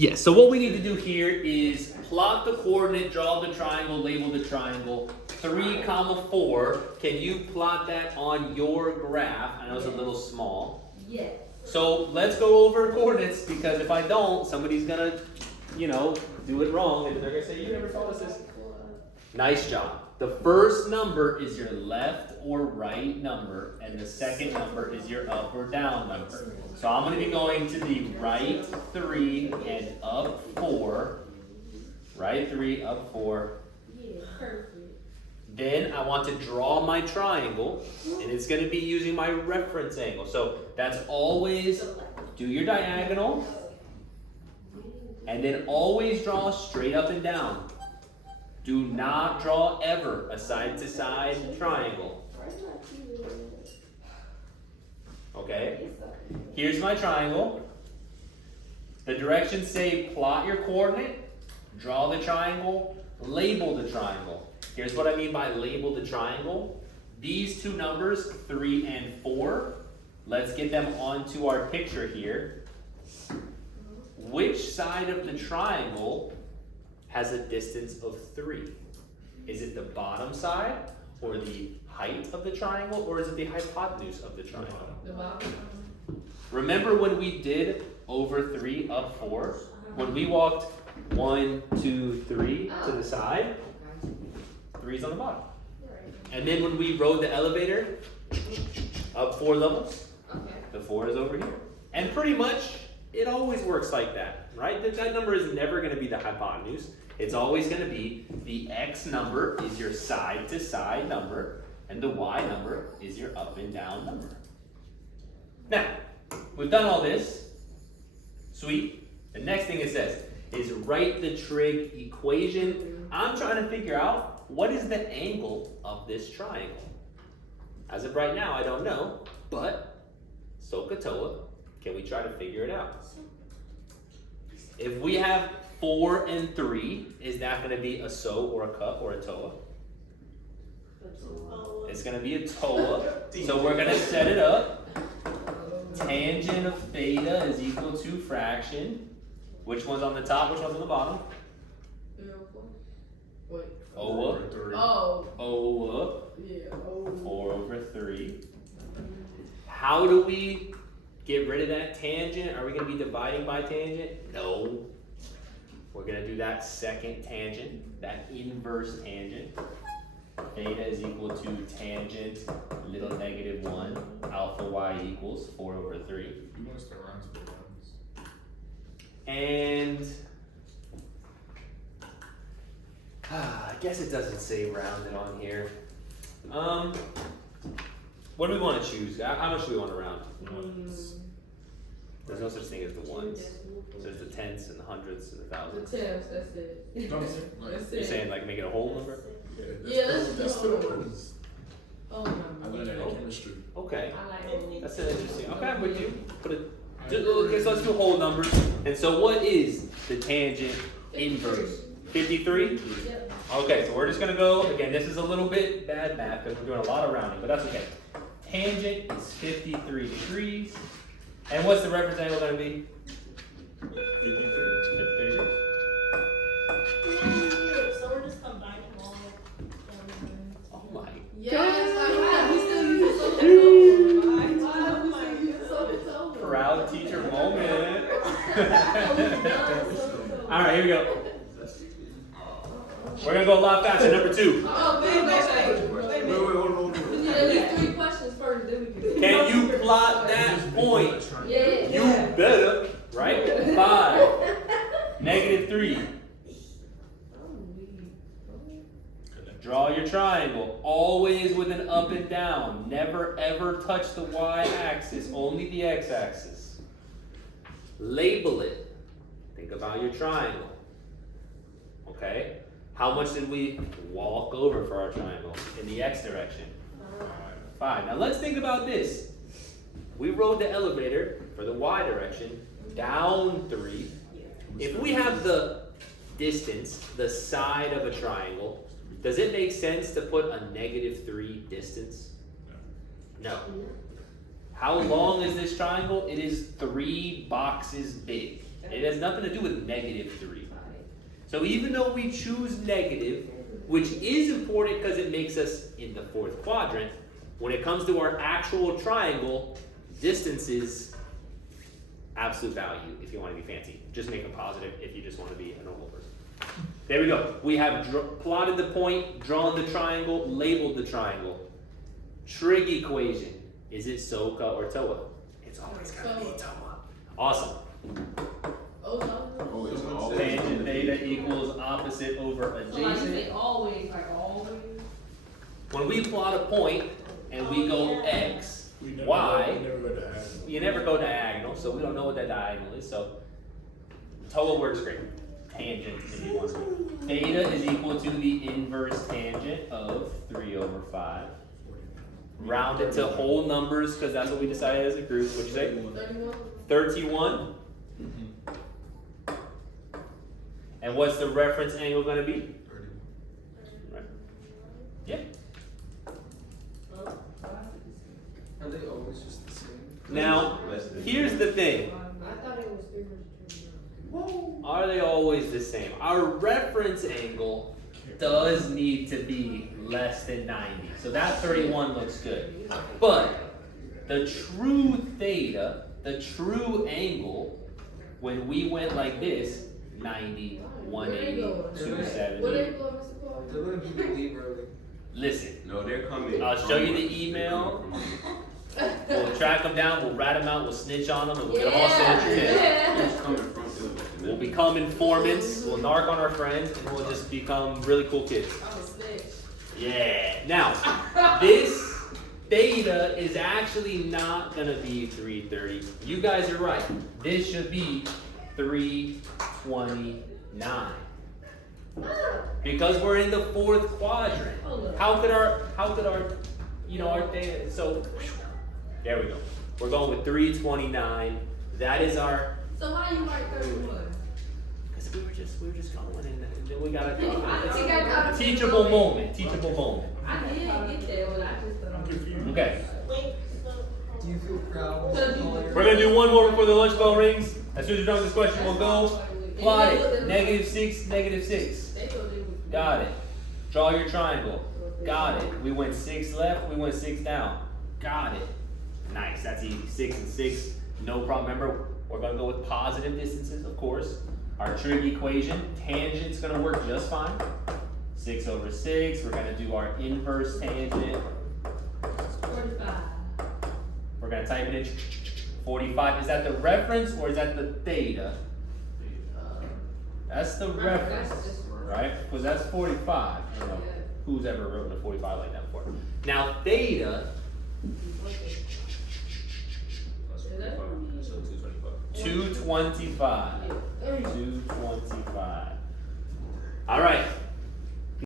Yes, so what we need to do here is plot the coordinate, draw the triangle, label the triangle. 3, 4. Can you plot that on your graph? I know it's a little small. Yes. So let's go over coordinates, because if I don't, somebody's gonna, do it wrong, and they're gonna say, you never taught us this. Nice job. The first number is your left or right number, and the second number is your up or down number. So I'm going to be going to the right 3 and up 4. Right 3, up 4. Yeah, perfect. Then I want to draw my triangle, and it's going to be using my reference angle. So that's always do your diagonal, and then always draw straight up and down. Do not draw ever a side-to-side triangle. Okay? Here's my triangle. The directions say plot your coordinate, draw the triangle, label the triangle. Here's what I mean by label the triangle. These two numbers, 3 and 4, let's get them onto our picture here. Which side of the triangle has a distance of 3? Is it the bottom side, or the height of the triangle, or is it the hypotenuse of the triangle? The bottom. Remember when we did over 3, up 4? When we walked 1, 2, 3 to the side, 3's on the bottom. And then when we rode the elevator up 4 levels, the 4 is over here. And pretty much, it always works like that, right? That number is never going to be the hypotenuse. It's always going to be the x number is your side-to-side number, and the y number is your up and down number. Now, we've done all this. Sweet. The next thing it says is write the trig equation. I'm trying to figure out what is the angle of this triangle. As of right now, I don't know, but SOHCAHTOA, can we try to figure it out? If we have 4 and 3, is that going to be a SO or a CUP or a TOA? It's going to be a TOA. So we're going to set it up. Tangent of theta is equal to fraction. Which one's on the top? Which one's on the bottom? Wait. OA. Oh. OA. Yeah. Oh. 4 over 3. How do we get rid of that tangent? Are we going to be dividing by tangent? No. We're going to do that second tangent, that inverse tangent. Theta is equal to tangent little negative 1, alpha y equals 4 over 3. You want us to round to the ones? And I guess it doesn't say rounded on here. What do we want to choose? How much do we want to round? There's no such thing as the ones. There's the tenths and the hundredths and the The thousands. tens, that's it. No, That's You're it. saying like make it a whole number? Yeah, let's that's do the it. ones. Oh, I learned that in chemistry. Okay. I like That's an interesting. Okay, I'm with you. Put it. Okay, so let's do whole numbers. And so what is the tangent inverse? 53? Yep. Okay, so we're just gonna go, again, this is a little bit bad math because we're doing a lot of rounding, but that's okay. Tangent is 53 degrees. And what's the reference angle gonna be? 53 degrees. So we're just combining all Oh my. Yes, I have. We still use SOHCAHTOA. Why we still use SOHCAHTOA? Proud teacher moment. All right, here we go. We're gonna go a lot faster. Number 2. Oh, wait. Hold on. We need at least 3 questions first, then we can. Can you plot that point? Yeah. You better, right? 5, negative 3. Draw your triangle, always with an up and down. Never ever touch the y-axis, only the x-axis. Label it. Think about your triangle. Okay? How much did we walk over for our triangle in the x direction? 5. Now let's think about this. We rode the elevator for the y direction down 3. If we have the distance, the side of a triangle, does it make sense to put a negative 3 distance? No. How long is this triangle? It is 3 boxes big. It has nothing to do with -3. So even though we choose negative, which is important because it makes us in the fourth quadrant, when it comes to our actual triangle, distances, absolute value if you want to be fancy. Just make them positive if you just want to be a normal person. There we go. We have plotted the point, drawn the triangle, labeled the triangle. Trig equation. Is it SOHCAHTOA or TOA? It's always gotta be TOA. Awesome. Always, always. Tangent theta equals opposite over So like you adjacent. say always, like always. When we plot a point and we go x, We never y, we never go to add. you never go diagonal, so we don't know what that diagonal is. So TOA works great. Tangent, if you want to. Theta is equal to the inverse tangent of 3/5. Round it to whole numbers because that's what we decided as a group. What'd you say? 31. 31. And what's the reference angle going to be? 30. Right. Yeah. Are they always just the same? Now, here's the thing. I thought it was 3 versus 29. Are they always the same? Our reference angle does need to be less than 90. So that 31 looks good. But the true theta, the true angle, when we went like this, 90, 180, Where they 270. going, Mr. Clark? They're letting people leave early. Listen, No, they're coming. I'll show you the email. We'll track them down, we'll rat them out, we'll snitch on them, and we'll get them all sent to jail. Who's coming from Illinois? We'll become informants, we'll narc on our friends, and we'll just become really cool kids. I'm a snitch. Yeah. Now, this theta is actually not gonna be 330. You guys are right. This should be 329. Because we're in the fourth quadrant. How could our, our theta, so, there we go. We're going with 329. That is our, So how you write 31? because we were just going and then we got I think I a got it. teachable moment, teachable moment. I did get there, but I just thought I'm confused. Okay. Wait, so, Do you feel proud? We're gonna do one more before the lunch bell rings. As soon as you're done with this question, we'll go. Plot it. -6, -6. Got it. Draw your triangle. Got it. We went 6 left, we went 6 down. Got it. Nice, that's easy. 6 and 6, no problem. Remember, we're gonna go with positive distances, of course. Our trig equation, tangent's gonna work just fine. 6/6, we're gonna do our inverse tangent. 45. We're gonna type it in 45. Is that the reference or is that the theta? That's the reference, right? Because that's 45. I don't know who's ever written a 45 like that before. Now theta, So 225. 225. 225. All right.